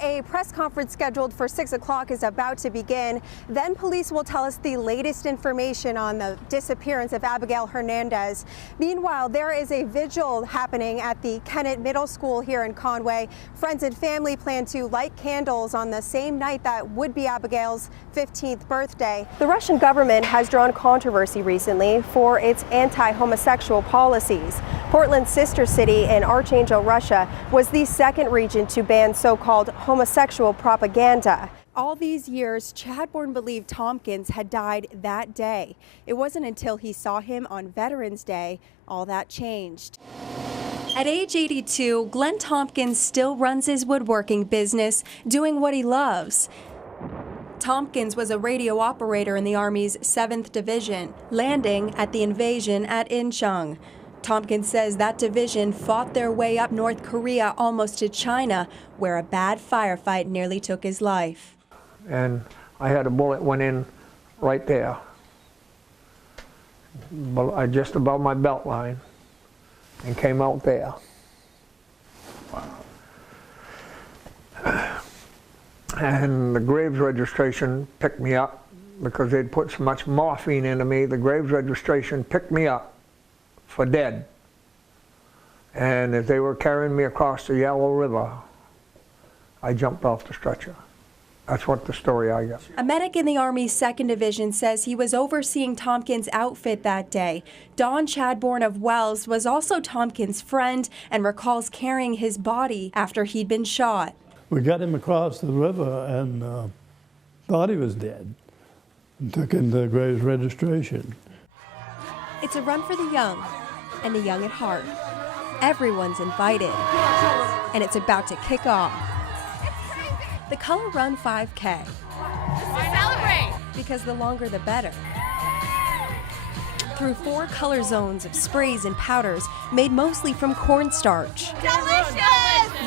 A press conference scheduled for 6 o'clock is about to begin. Then police will tell us the latest information on the disappearance of Abigail Hernandez. Meanwhile, there is a vigil happening at the Kennett Middle School here in Conway. Friends and family plan to light candles on the same night that would be Abigail's 15th birthday. The Russian government has drawn controversy recently for its anti-homosexual policies. Portland's sister city in Archangel, Russia, was the second region to ban so-called homosexual propaganda. All these years, Chadbourne believed Tompkins had died that day. It wasn't until he saw him on Veterans Day all that changed. At age 82, Glenn Tompkins still runs his woodworking business, doing what he loves. Tompkins was a radio operator in the Army's 7th Division, landing at the invasion at Incheon. Tompkins says that division fought their way up North Korea almost to China, where a bad firefight nearly took his life. And I had a bullet went in right there, just above my belt line, and came out there. And the Graves registration picked me up because they'd put so much morphine into me. The Graves registration picked me up for dead. And as they were carrying me across the Yellow River, I jumped off the stretcher. That's what the story I got. A medic in the Army's 2nd Division says he was overseeing Tompkins' outfit that day. Don Chadbourne of Wells was also Tompkins' friend and recalls carrying his body after he'd been shot. We got him across the river and thought he was dead and took him to Graves registration. It's a run for the young and the young at heart. Everyone's invited, and it's about to kick off. The Color Run 5K. Celebrate! Because the longer the better. Through 4 color zones of sprays and powders made mostly from cornstarch. Delicious!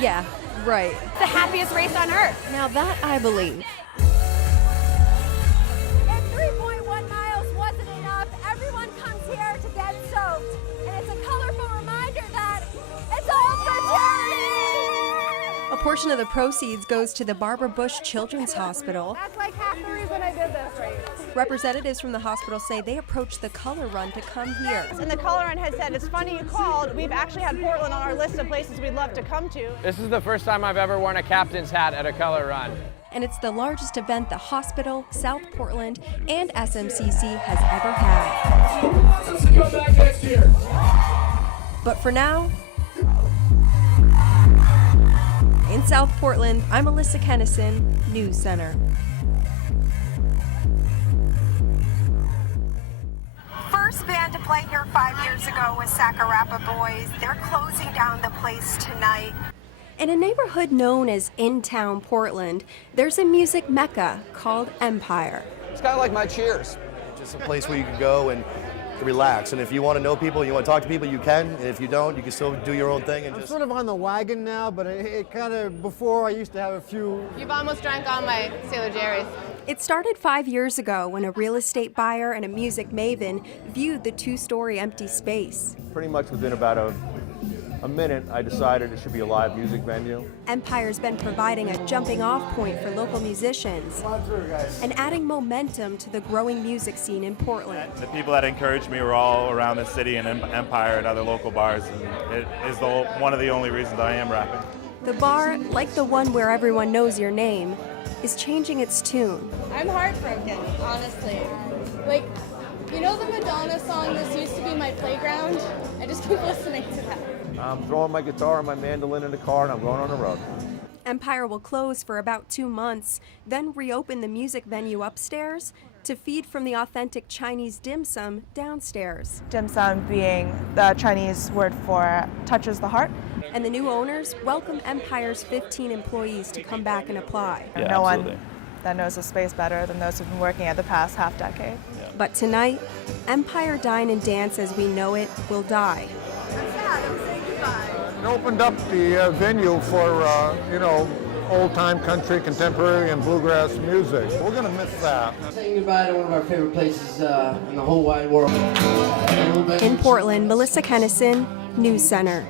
Yeah, right. It's the happiest race on earth. Now that I believe. If 3.1 miles wasn't enough, everyone comes here to get soaked. And it's a colorful reminder that it's all for charity! A portion of the proceeds goes to the Barbara Bush Children's Hospital. That's like half the reason I did this race. Representatives from the hospital say they approached the Color Run to come here. And the Color Run had said, it's funny you called. We've actually had Portland on our list of places we'd love to come to. This is the first time I've ever worn a captain's hat at a Color Run. And it's the largest event the hospital, South Portland, and SMCC has ever had. Come back next year. But for now, in South Portland, I'm Alyssa Kenison, News Center. First band to play here 5 years ago was Sakarapa Boys. They're closing down the place tonight. In a neighborhood known as In-Town Portland, there's a music mecca called Empire. It's kind of like my Cheers. Just a place where you can go and relax. And if you want to know people, you want to talk to people, you can. And if you don't, you can still do your own thing. And I'm sort of on the wagon now, but it kind of, before I used to have a few. You've almost drank all my Sailor Jerry's. It started 5 years ago when a real estate buyer and a music maven viewed the 2-story empty space. Pretty much within about a minute, I decided it should be a live music venue. Empire's been providing a jumping-off point for local musicians and adding momentum to the growing music scene in Portland. The people that encouraged me were all around the city and Empire and other local bars, and it is one of the only reasons I am rapping. The bar, like the one where everyone knows your name, is changing its tune. I'm heartbroken, honestly. Like, you know the Madonna song, "This Used to Be My Playground"? I just keep listening to that. I'm throwing my guitar and my mandolin in the car and I'm going on the road. Empire will close for about 2 months, then reopen the music venue upstairs to feed from the authentic Chinese dim sum downstairs. Dim sum being the Chinese word for touches the heart. And the new owners welcome Empire's 15 employees to come back and apply. Yeah, no one that knows the space better than those who've been working at the past half decade. Yeah. But tonight, Empire Dine and Dance as we know it will die. I'm sad, I'm saying goodbye. It opened up the venue for, old-time country, contemporary, and bluegrass music. We're going to miss that. Saying goodbye to one of our favorite places in the whole wide world. In Portland, Melissa Kenison, News Center.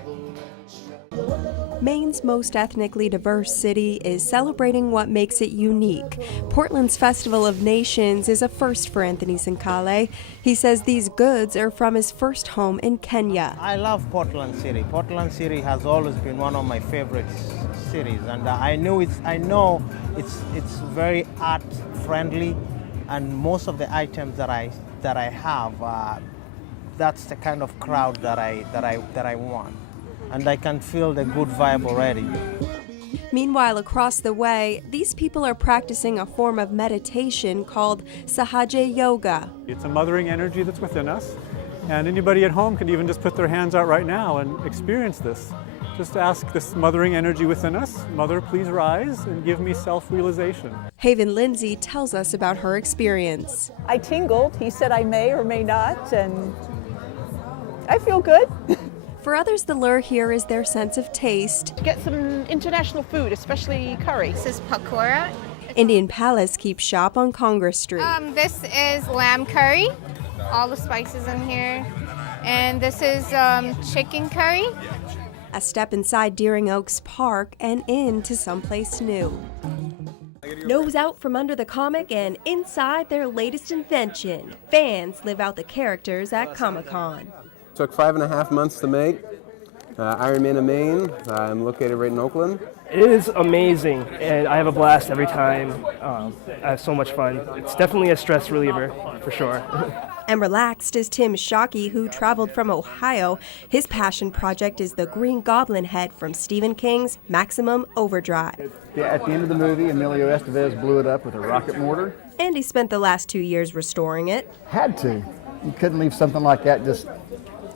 Maine's most ethnically diverse city is celebrating what makes it unique. Portland's Festival of Nations is a first for Anthony Sincale. He says these goods are from his first home in Kenya. I love Portland City. Portland City has always been one of my favorite cities, and I know it's very art friendly, and most of the items that I have, that's the kind of crowd that I want. And I can feel the good vibe already. Meanwhile, across the way, these people are practicing a form of meditation called Sahaja Yoga. It's a mothering energy that's within us, and anybody at home can even just put their hands out right now and experience this. Just ask this mothering energy within us, Mother, please rise and give me self-realization. Haven Lindsay tells us about her experience. I tingled. He said I may or may not, and I feel good. For others, the lure here is their sense of taste. Get some international food, especially curry. This is pakora. Indian Palace keeps shop on Congress Street. This is lamb curry, all the spices in here. And this is chicken curry. A step inside Deering Oaks Park and into someplace new. Nose out from under the comic and inside their latest invention. Fans live out the characters at Comic-Con. Took 5.5 months to make. Iron Man of Maine. I'm located right in Oakland. It is amazing, and I have a blast every time. I have so much fun. It's definitely a stress reliever, for sure. And relaxed is Tim Shockey, who traveled from Ohio. His passion project is the Green Goblin head from Stephen King's Maximum Overdrive. At the end of the movie, Emilio Estevez blew it up with a rocket mortar. And he spent the last 2 years restoring it. Had to. You couldn't leave something like that just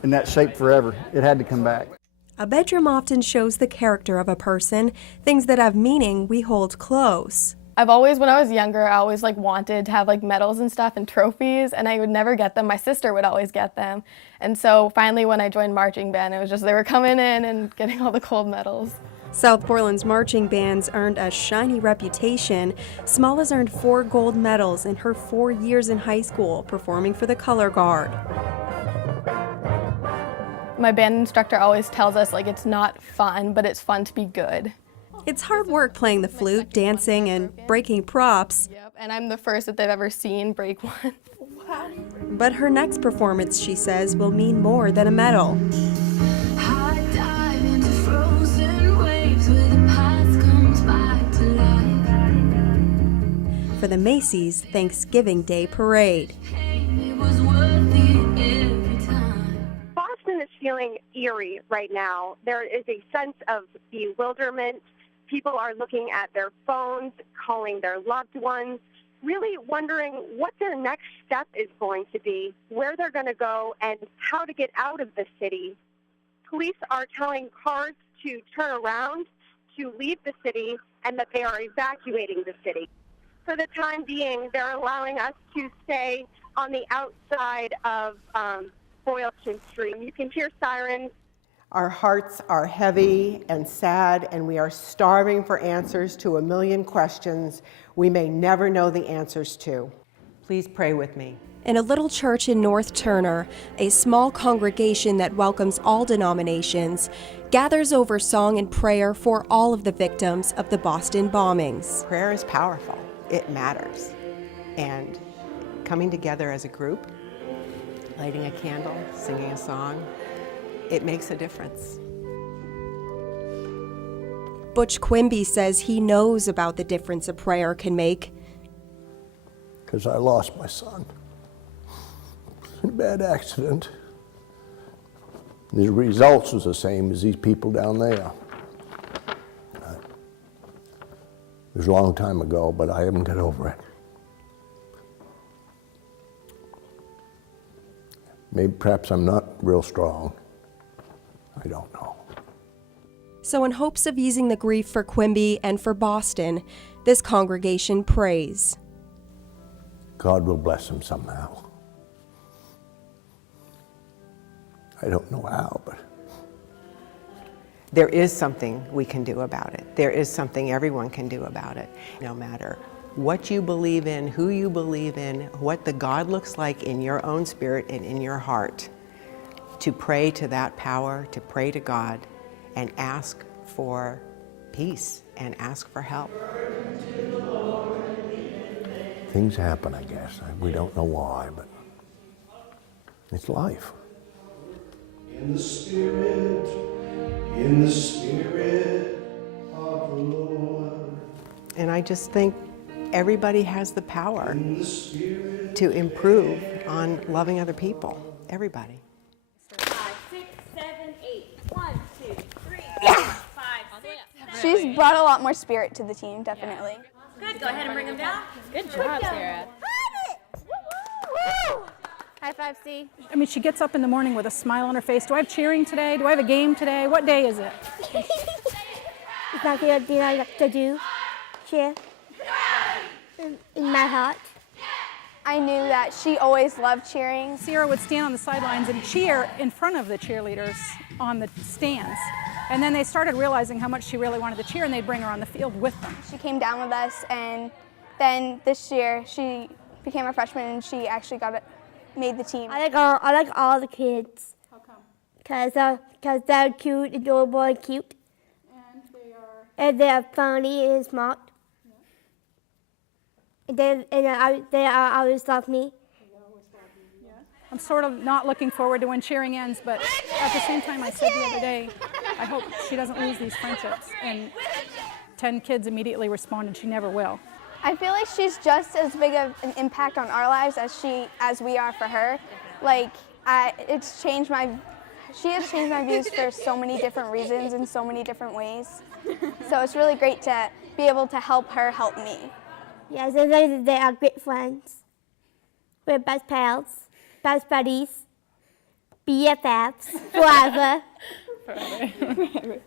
in that shape forever. It had to come back. A bedroom often shows the character of a person. Things that have meaning we hold close. I've always, when I was younger, I always wanted to have medals and stuff and trophies, and I would never get them. My sister would always get them. And so finally when I joined marching band, it was just they were coming in and getting all the gold medals. South Portland's marching bands earned a shiny reputation. Smala's earned 4 gold medals in her 4 years in high school performing for the Color Guard. My band instructor always tells us it's not fun, but it's fun to be good. It's hard work playing the flute, dancing, and breaking props. Yep, and I'm the first that they've ever seen break one. But her next performance, she says, will mean more than a medal. For the Macy's Thanksgiving Day Parade. Boston is feeling eerie right now. There is a sense of bewilderment. People are looking at their phones, calling their loved ones, really wondering what their next step is going to be, where they're going to go, and how to get out of the city. Police are telling cars to turn around, to leave the city, and that they are evacuating the city. For the time being, they're allowing us to stay on the outside of Boylston Street. You can hear sirens. Our hearts are heavy and sad, and we are starving for answers to a million questions we may never know the answers to. Please pray with me. In a little church in North Turner, a small congregation that welcomes all denominations gathers over song and prayer for all of the victims of the Boston bombings. Prayer is powerful. It matters. And coming together as a group, lighting a candle, singing a song, it makes a difference. Butch Quimby says he knows about the difference a prayer can make. Because I lost my son in a bad accident. The results was the same as these people down there. It was a long time ago, but I haven't got over it. Maybe perhaps I'm not real strong. I don't know. So in hopes of easing the grief for Quimby and for Boston, this congregation prays. God will bless him somehow. I don't know how, but There is something we can do about it. There is something everyone can do about it. No matter what you believe in, who you believe in, what the God looks like in your own spirit and in your heart, to pray to that power, to pray to God, and ask for peace and ask for help. Things happen, I guess. We don't know why, but it's life. In the spirit of the Lord. And I just think everybody has the power to improve on loving other people. Everybody. 5, 6, 7, 8. 1, 2, 3, 4, 5, 6, 7, She's 8. brought a lot more spirit to the team, definitely. Good. Go ahead and bring them down. Good job, Sarah. High five, C. I mean, she gets up in the morning with a smile on her face. Do I have cheering today? Do I have a game today? What day is it? It's my favorite thing I like to do. Cheer. In my heart. I knew that she always loved cheering. Sierra would stand on the sidelines and cheer in front of the cheerleaders on the stands. And then they started realizing how much she really wanted to cheer, and they'd bring her on the field with them. She came down with us, and then this year she became a freshman, and she actually made the team. I like all the kids. How come? Because they're cute, adorable, and cute. And they are? And they're funny and smart. Yeah. And they always love me. I'm sort of not looking forward to when cheering ends, but at the same time I said the other day, I hope she doesn't lose these friendships. And 10 kids immediately responded, she never will. I feel like she's just as big of an impact on our lives as we are for her. Like, she has changed my views for so many different reasons in so many different ways. So it's really great to be able to help her help me. Yes, they are great friends. We're best pals, best buddies, BFFs, forever. Forever.